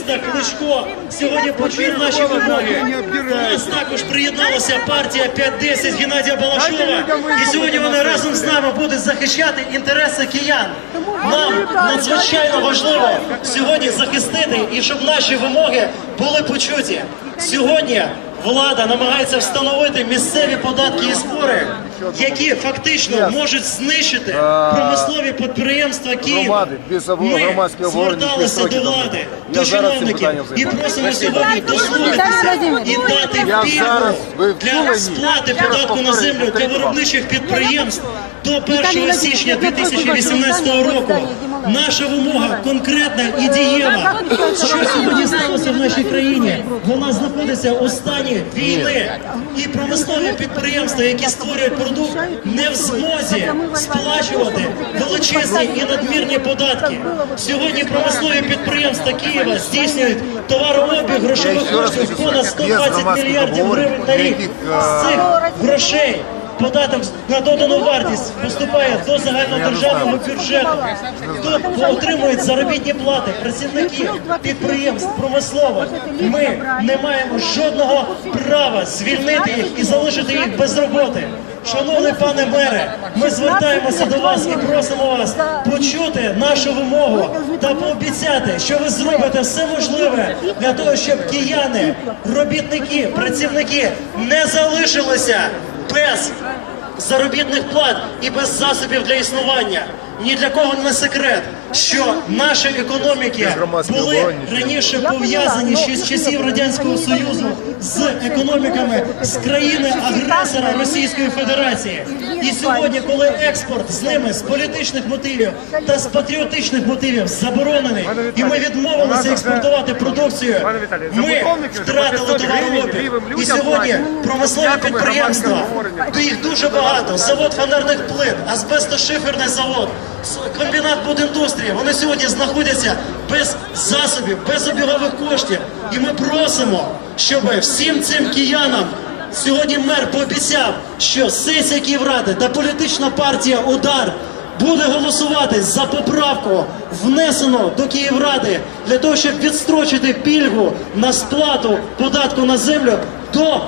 підприємства Кличко сьогодні почує наші вимоги. До нас також приєдналася партія 5-10 Геннадія Балашова. І сьогодні вони разом з нами будуть захищати інтереси киян. Нам надзвичайно важливо сьогодні захистити і щоб наші вимоги були почуті. Сьогодні влада намагається встановити місцеві податки і збори, які фактично можуть знищити промислові підприємства Києва. Ми зверталися до влади, до чиновників і просимо сьогодні дослухатися і дати пільгу для сплати податку на землю для виробничих підприємств до 1 січня 2018 року. Наша вимога конкретна і дієва. Що сьогодні сталося в нашій країні? Вона знаходиться у стані війни. І промислові підприємства, які створюють продукт, не в змозі сплачувати величезні і надмірні податки. Сьогодні промислові підприємства Києва здійснюють товарообіг грошових коштів понад 120 мільярдів гривень на рік. З цих грошей податок на додану вартість поступає до загальнодержавного бюджету. Тут отримують заробітні плати працівники підприємств промислових. Ми не маємо жодного права звільнити їх і залишити їх без роботи. Шановний пане мере, ми звертаємося до вас і просимо вас почути нашу вимогу та пообіцяти, що ви зробите все можливе для того, щоб кияни, робітники, працівники не залишилися без заробітних плат і без засобів для існування. Ні для кого не секрет, що наші економіки були раніше пов'язані ще з часів радянського союзу з економіками з країни агресора Російської Федерації. І сьогодні, коли експорт з ними з політичних мотивів та з патріотичних мотивів заборонений, і ми відмовилися експортувати продукцію, ми втратили товарообіг. І сьогодні промислові підприємства, їх дуже багато. Завод фанерних плит, азбестошиферний завод, комбінат будіндустрії. Вони сьогодні знаходяться без засобів, без обігових коштів. І ми просимо, щоб всім цим киянам. Сьогодні мер пообіцяв, що сесія Київради та політична партія Удар буде голосувати за поправку, внесену до Київради для того, щоб відстрочити пільгу на сплату податку на землю до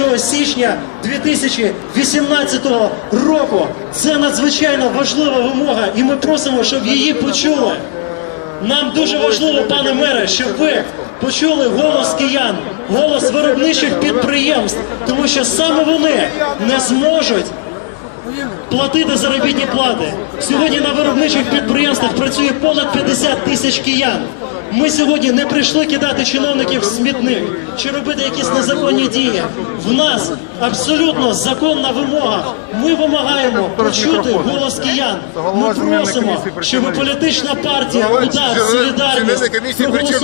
1 січня 2018 року. Це надзвичайно важлива вимога, і ми просимо, щоб її почули. Нам дуже важливо, пане мере, щоб ви почули голос киян, голос виробничих підприємств, тому що саме вони не зможуть платити заробітні плати. Сьогодні на виробничих підприємствах працює понад 50 тисяч киян. Ми сьогодні не прийшли кидати чиновників в смітник чи робити якісь незаконні дії. В нас абсолютно законна вимога. Ми вимагаємо почути голос киян. Ми просимо, щоб політична партія «Удар», «Солідарність»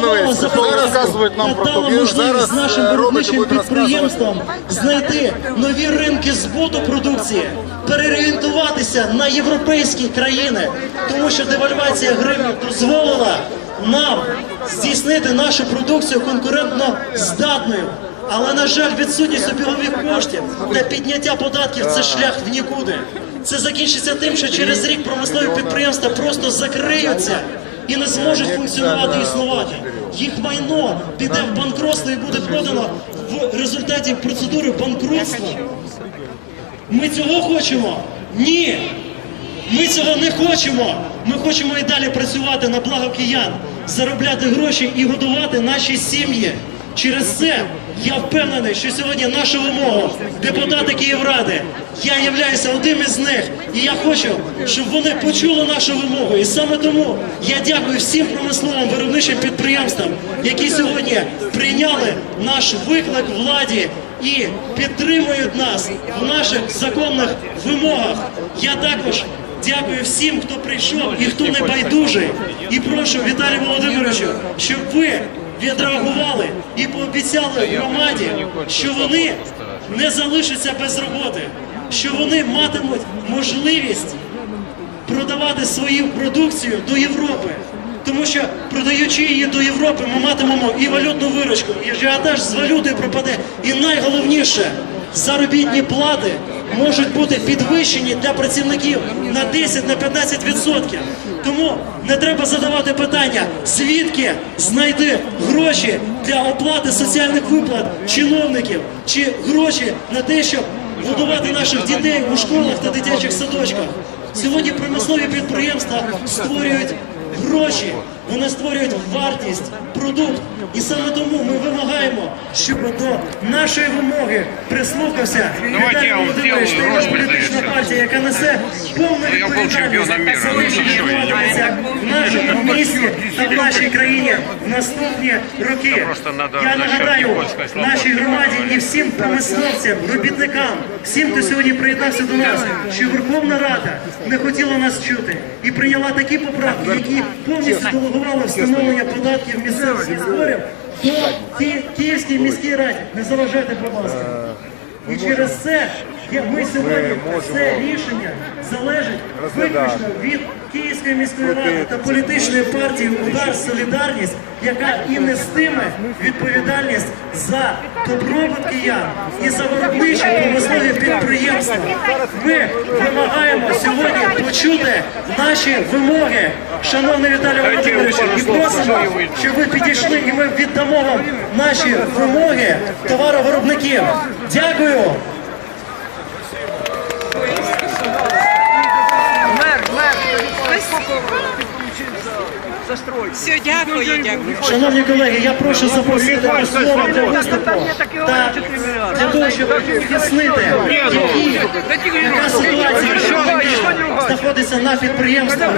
проголосувала за Зараз та дала можливість нашим е, виробничим підприємствам знайти нові ринки збуту продукції, переорієнтуватися на європейські країни, тому що девальвація гривні дозволила нам здійснити нашу продукцію конкурентно здатною. Але на жаль, відсутність обігових коштів та підняття податків це шлях в нікуди. Це закінчиться тим, що через рік промислові підприємства просто закриються і не зможуть функціонувати і існувати. Їх майно піде в банкротство і буде продано в результаті процедури банкрутства. Ми цього хочемо? Ні. Ми цього не хочемо. Ми хочемо і далі працювати на благо киян, заробляти гроші і годувати наші сім'ї. Через це я впевнений, що сьогодні нашу вимогу депутати Київради, я являюся одним із них, і я хочу, щоб вони почули нашу вимогу. І саме тому я дякую всім промисловим виробничим підприємствам, які сьогодні прийняли наш виклик владі і підтримують нас в наших законних вимогах. Я також дякую всім, хто прийшов і хто не байдужий. І прошу Віталію Володимировичу, щоб ви відреагували і пообіцяли громаді, що вони не залишаться без роботи, що вони матимуть можливість продавати свою продукцію до Європи. Тому що продаючи її до Європи, ми матимемо і валютну виручку, і ажіотаж з валютою пропаде. І найголовніше заробітні плати можуть бути підвищені для працівників на 10 на 15%. Тому не треба задавати питання, звідки знайти гроші для оплати соціальних виплат чиновників чи гроші на те, щоб годувати наших дітей у школах та дитячих садочках. Сьогодні промислові підприємства створюють гроші, вони створюють вартість, продукт. І саме тому ми вимагаємо, щоб до нашої вимоги прислухався Віталій Володимирович та його політична партія, яка несе повну Ну, я відповідальність за ну, що я? в нашому місті та в нашій країні в наступні роки. Я нагадаю нашій громаді і всім промисловцям, робітникам, всім, хто сьогодні приєднався до нас, що Верховна Рада не хотіла нас чути і прийняла такі поправки, які повністю делегували встановлення податків місцевих зборів до Ки- Київській міській раді. Не заважайте, будь ласка. І через це є- ми сьогодні це рішення залежить виключно від Київської міської ради та політичної партії Удар Солідарність, яка і нестиме відповідальність за добробут киян і за виробничі промислові підприємства. Ми вимагаємо сьогодні почути наші вимоги, шановний Віталій Володимирович, і просимо, щоб ви підійшли і ми віддамо вам наші вимоги товаровиробників. Дякую. Все, дякую, дякую. Шановні колеги, я прошу запросити до слова для виступу та для того, щоб пояснити, які, яка ситуація знаходиться на підприємствах.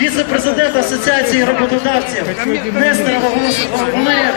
Віце-президент Асоціації роботодавців Нестерова Валерія